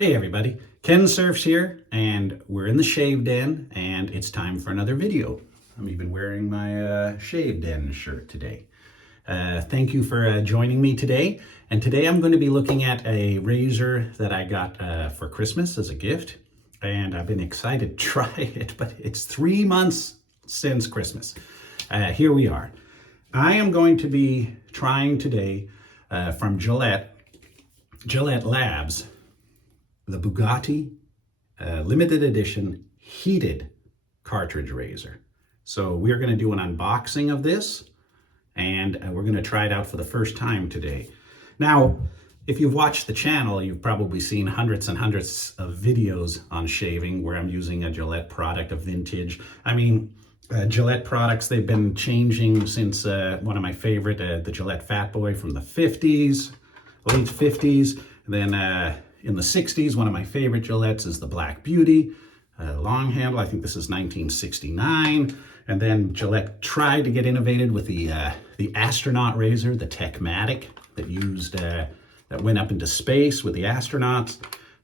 Hey everybody, Kensurfs here, and we're in the Shave Den, and it's time for another video. I'm even wearing my Shave Den shirt today. Thank you for joining me today, and today I'm going to be looking at a razor that I got for Christmas as a gift, and I've been excited to try it, but it's 3 months since Christmas. Here we are. I am going to be trying today from Gillette Labs, the Bugatti limited edition heated cartridge razor. So we're going to do an unboxing of this, and we're going to try it out for the first time today. Now, if you've watched the channel, you've probably seen hundreds and hundreds of videos on shaving where I'm using a Gillette product, a vintage. I mean, Gillette products, they've been changing since one of my favorite, the Gillette Fat Boy from the 50s, late 50s. And then in the 60s, one of my favorite Gillettes is the Black Beauty, long handle. I think this is 1969. And then Gillette tried to get innovative with the astronaut razor, the Techmatic, that went up into space with the astronauts.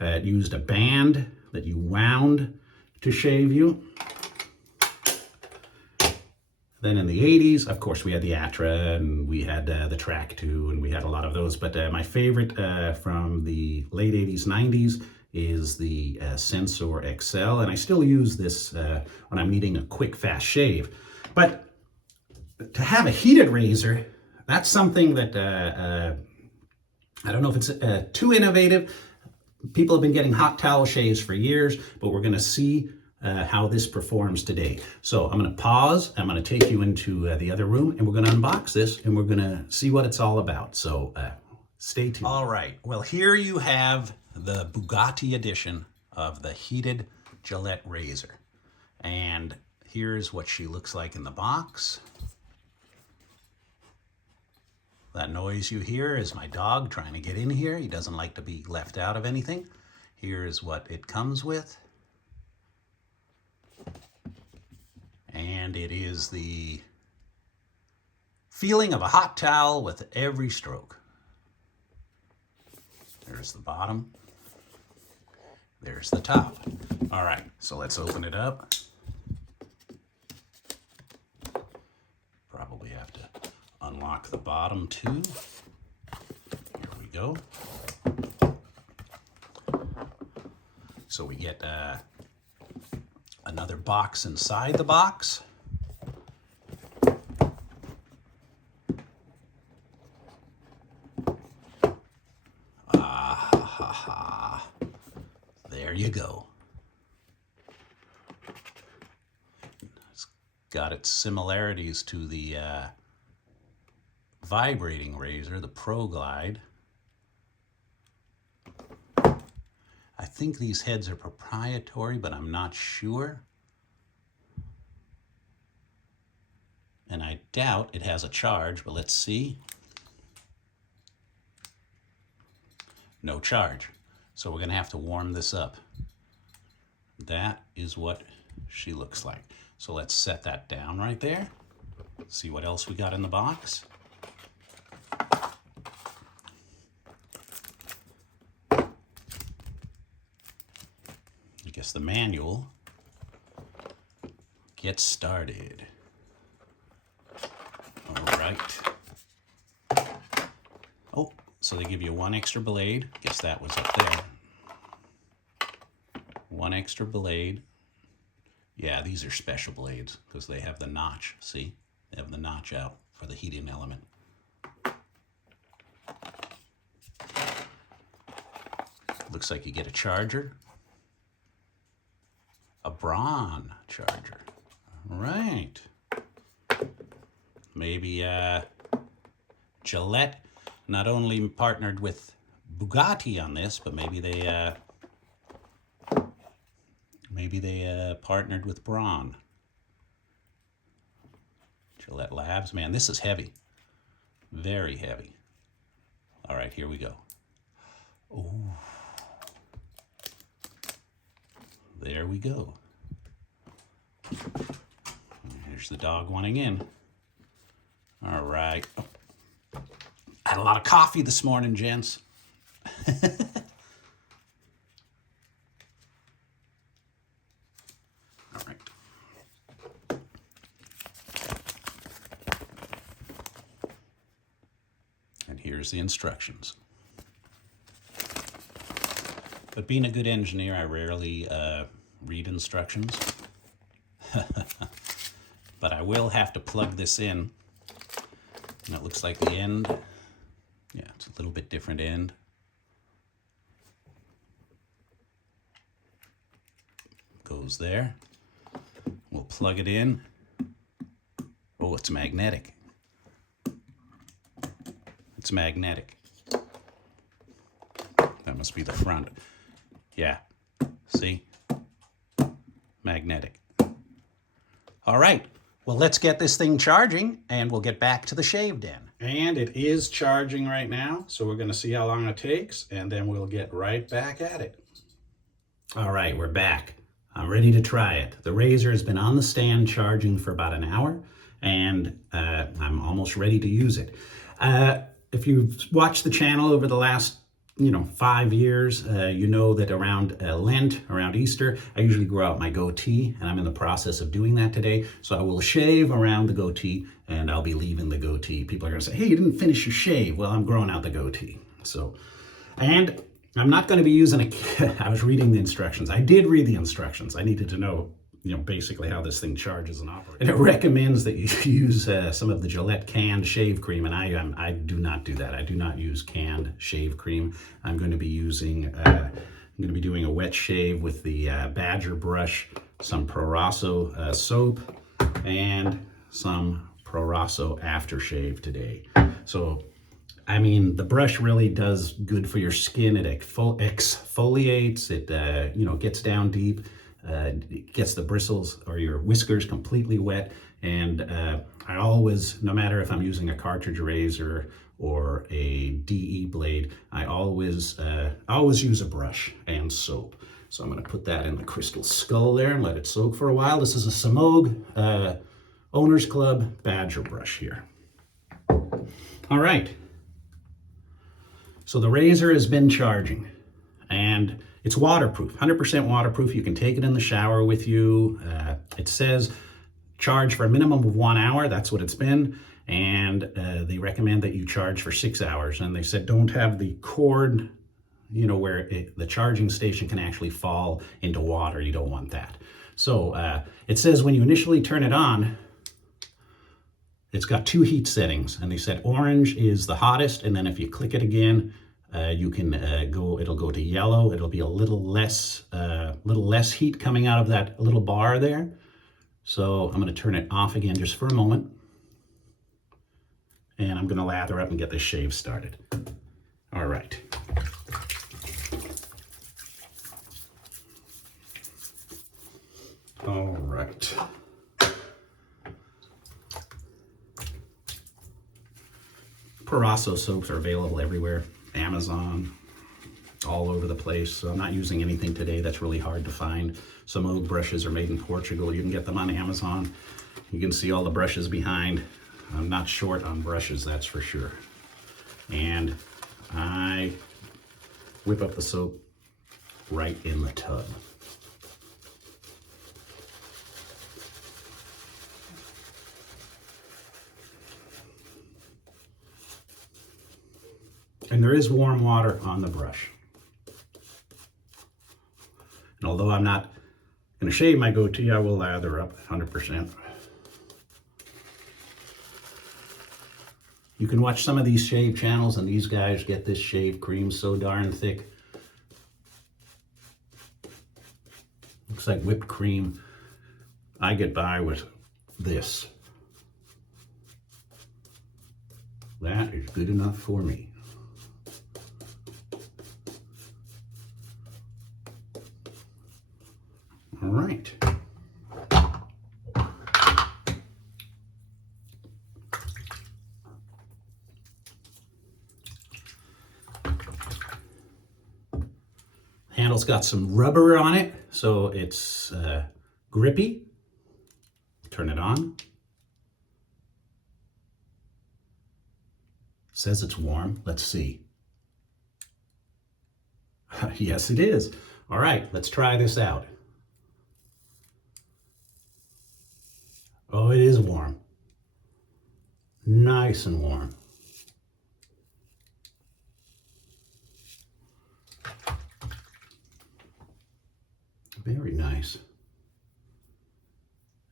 It used a band that you wound to shave you. Then in the 80s, of course, we had the Atra, and we had the Track 2, and we had a lot of those. But my favorite from the late 80s, 90s is the Sensor XL, and I still use this when I'm needing a quick, fast shave. But to have a heated razor, that's something that I don't know if it's too innovative. People have been getting hot towel shaves for years, but we're going to see how this performs today. So I'm going to pause. I'm going to take you into the other room, and we're going to unbox this, and we're going to see what it's all about. So stay tuned. All right. Well, here you have the Bugatti edition of the heated Gillette razor. And here's what she looks like in the box. That noise you hear is my dog trying to get in here. He doesn't like to be left out of anything. Here's what it comes with. And it is the feeling of a hot towel with every stroke. There's the bottom. There's the top. All right, so let's open it up. Probably have to unlock the bottom too. Here we go. So we get another box inside the box. There you go. It's got its similarities to the vibrating razor, the Pro Glide. I think these heads are proprietary, but I'm not sure. And I doubt it has a charge, but let's see. No charge. So we're going to have to warm this up. That is what she looks like. So let's set that down right there. See what else we got in the box. I guess the manual. Get started. All right. Oh, so they give you one extra blade. Guess that was up there. One extra blade. Yeah, these are special blades because they have the notch. See? They have the notch out for the heating element. Looks like you get a charger. A Braun charger. All right. Maybe Gillette not only partnered with Bugatti on this, but maybe they partnered with Braun. Gillette Labs. Man, this is heavy. Very heavy. All right, here we go. Ooh. There we go. Here's the dog wanting in. All right. Oh. I had a lot of coffee this morning, gents. here's the instructions. But being a good engineer, I rarely read instructions. But I will have to plug this in. And it looks like the end, yeah, it's a little bit different end. Goes there. We'll plug it in. Oh, it's magnetic. It's magnetic. That must be the front. Yeah, see? Magnetic. All right, well, let's get this thing charging and we'll get back to the shave den. And it is charging right now, so we're gonna see how long it takes and then we'll get right back at it. All right, we're back. I'm ready to try it. The razor has been on the stand charging for about an hour and I'm almost ready to use it. If you've watched the channel over the last 5 years, you know that around Lent, around Easter, I usually grow out my goatee, and I'm in the process of doing that today. So I will shave around the goatee, and I'll be leaving the goatee. People are gonna say, hey, you didn't finish your shave. Well, I'm growing out the goatee. So, and I'm not gonna be using I was reading the instructions. I did read the instructions. I needed to know basically how this thing charges and operates. And it recommends that you use some of the Gillette canned shave cream, and I do not do that. I do not use canned shave cream. I'm going to be using, doing a wet shave with the Badger brush, some Proraso soap, and some Proraso aftershave today. So, I mean, the brush really does good for your skin. It exfoliates, it gets down deep. It gets the bristles or your whiskers completely wet, and I always, no matter if I'm using a cartridge razor or a DE blade, I always use a brush and soap. So I'm going to put that in the crystal skull there and let it soak for a while. This is a Samog Owners Club Badger brush here. All right. So the razor has been charging, and it's waterproof, 100% waterproof. You can take it in the shower with you. It says charge for a minimum of 1 hour. That's what it's been. And they recommend that you charge for 6 hours. And they said don't have the cord, where the charging station can actually fall into water. You don't want that. So it says when you initially turn it on, it's got 2 heat settings. And they said orange is the hottest. And then if you click it again, you can it'll go to yellow. It'll be a little less heat coming out of that little bar there. So I'm going to turn it off again just for a moment. And I'm going to lather up and get this shave started. All right. All right. Proraso soaps are available everywhere. Amazon, all over the place. So I'm not using anything today that's really hard to find. Some old brushes are made in Portugal. You can get them on Amazon. You can see all the brushes behind. I'm not short on brushes, that's for sure. And I whip up the soap right in the tub. And there is warm water on the brush. And although I'm not going to shave my goatee, I will lather up 100%. You can watch some of these shave channels, and these guys get this shave cream so darn thick. Looks like whipped cream. I get by with this. That is good enough for me. All right. Handle's got some rubber on it, so it's grippy. Turn it on. Says it's warm. Let's see. Yes, it is. All right, let's try this out. Oh, it is warm. Nice and warm. Very nice.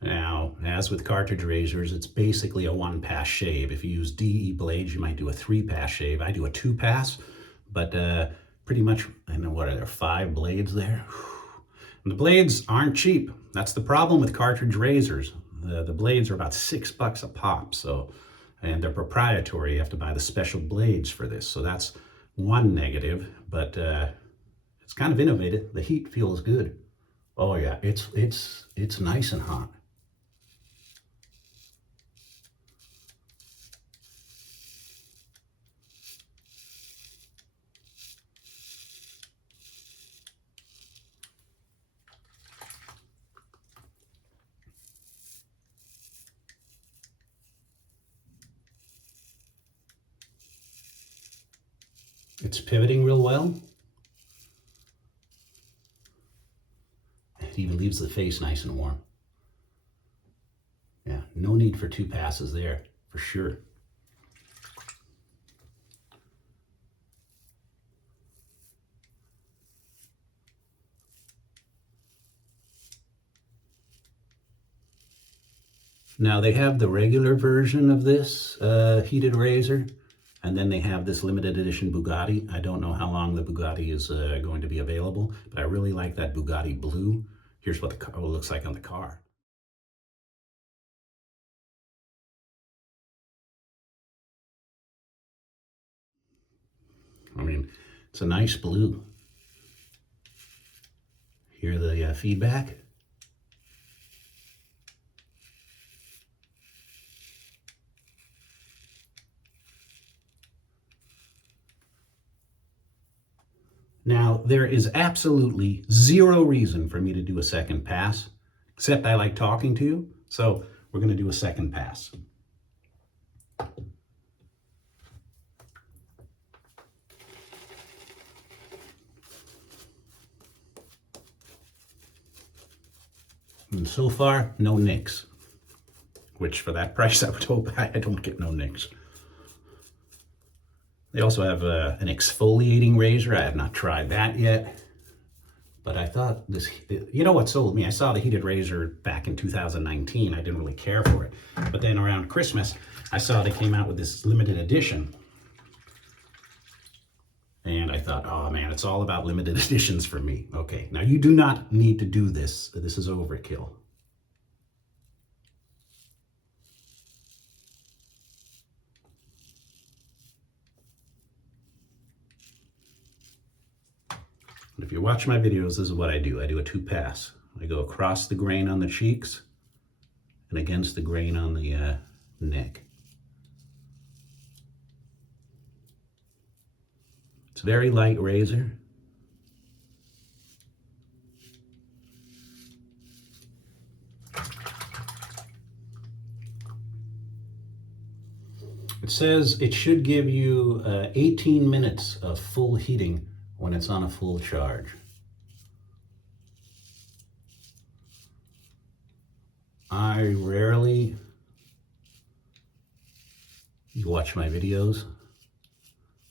Now, as with cartridge razors, it's basically a one-pass shave. If you use DE blades, you might do a 3-pass shave. I do a 2-pass, but pretty much, I know, what are there, 5 blades there? And the blades aren't cheap. That's the problem with cartridge razors. The blades are about $6 a pop, so, and they're proprietary. You have to buy the special blades for this, so that's one negative, but it's kind of innovative. The heat feels good. Oh yeah, it's nice and hot. It's pivoting real well. It even leaves the face nice and warm. Yeah, no need for 2 passes there, for sure. Now they have the regular version of this heated razor, and then they have this limited edition Bugatti. I don't know how long the Bugatti is going to be available, but I really like that Bugatti blue. Here's what the car looks like on the car. I mean, it's a nice blue. Hear the feedback? Now, there is absolutely zero reason for me to do a second pass, except I like talking to you, so we're going to do a second pass. And so far, no nicks, which for that price I would hope I don't get no nicks. They also have an exfoliating razor. I have not tried that yet, but I thought this, you know what sold me? I saw the heated razor back in 2019. I didn't really care for it. But then around Christmas, I saw they came out with this limited edition. And I thought, oh man, it's all about limited editions for me. Okay, now you do not need to do this. This is overkill. If you watch my videos, this is what I do. I do a 2-pass. I go across the grain on the cheeks and against the grain on the neck. It's a very light razor. It says it should give you 18 minutes of full heating when it's on a full charge. I rarely watch my videos.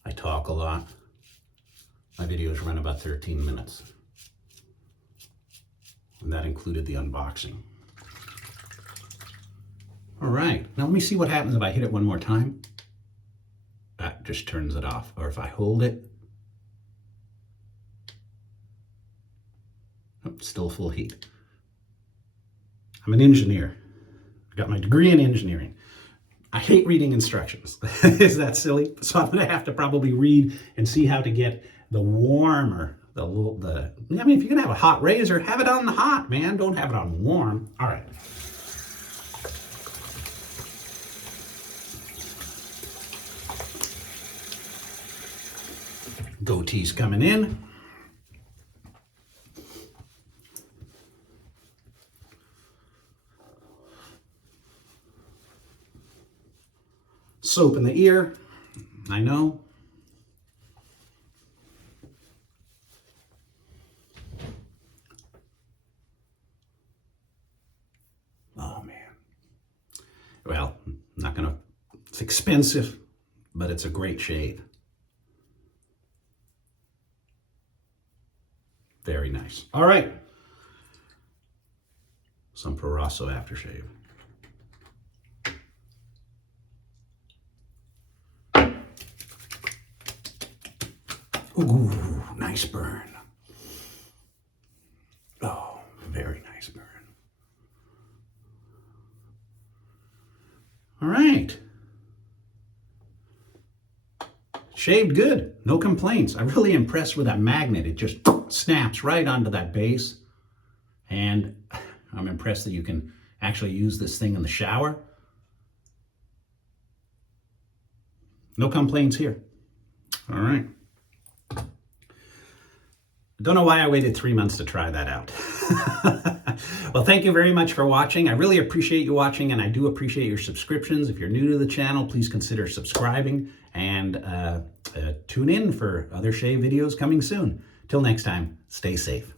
I talk a lot. My videos run about 13 minutes. And that included the unboxing. All right, now let me see what happens if I hit it one more time. That just turns it off. Or if I hold it, still full heat. I'm an engineer. I got my degree in engineering. I hate reading instructions. Is that silly? So I'm going to have to probably read and see how to get the warmer, I mean, if you're going to have a hot razor, have it on the hot, man. Don't have it on warm. All right. Goatee's coming in. Soap in the ear, I know. Oh man. Well, I'm not gonna, it's expensive, but it's a great shave. Very nice. All right, some Proraso aftershave. Ooh, nice burn. Oh, very nice burn. All right. Shaved good, no complaints. I'm really impressed with that magnet. It just snaps right onto that base. And I'm impressed that you can actually use this thing in the shower. No complaints here. All right. Don't know why I waited 3 months to try that out. Well, thank you very much for watching. I really appreciate you watching, and I do appreciate your subscriptions. If you're new to the channel, please consider subscribing and tune in for other shave videos coming soon. Till next time, stay safe.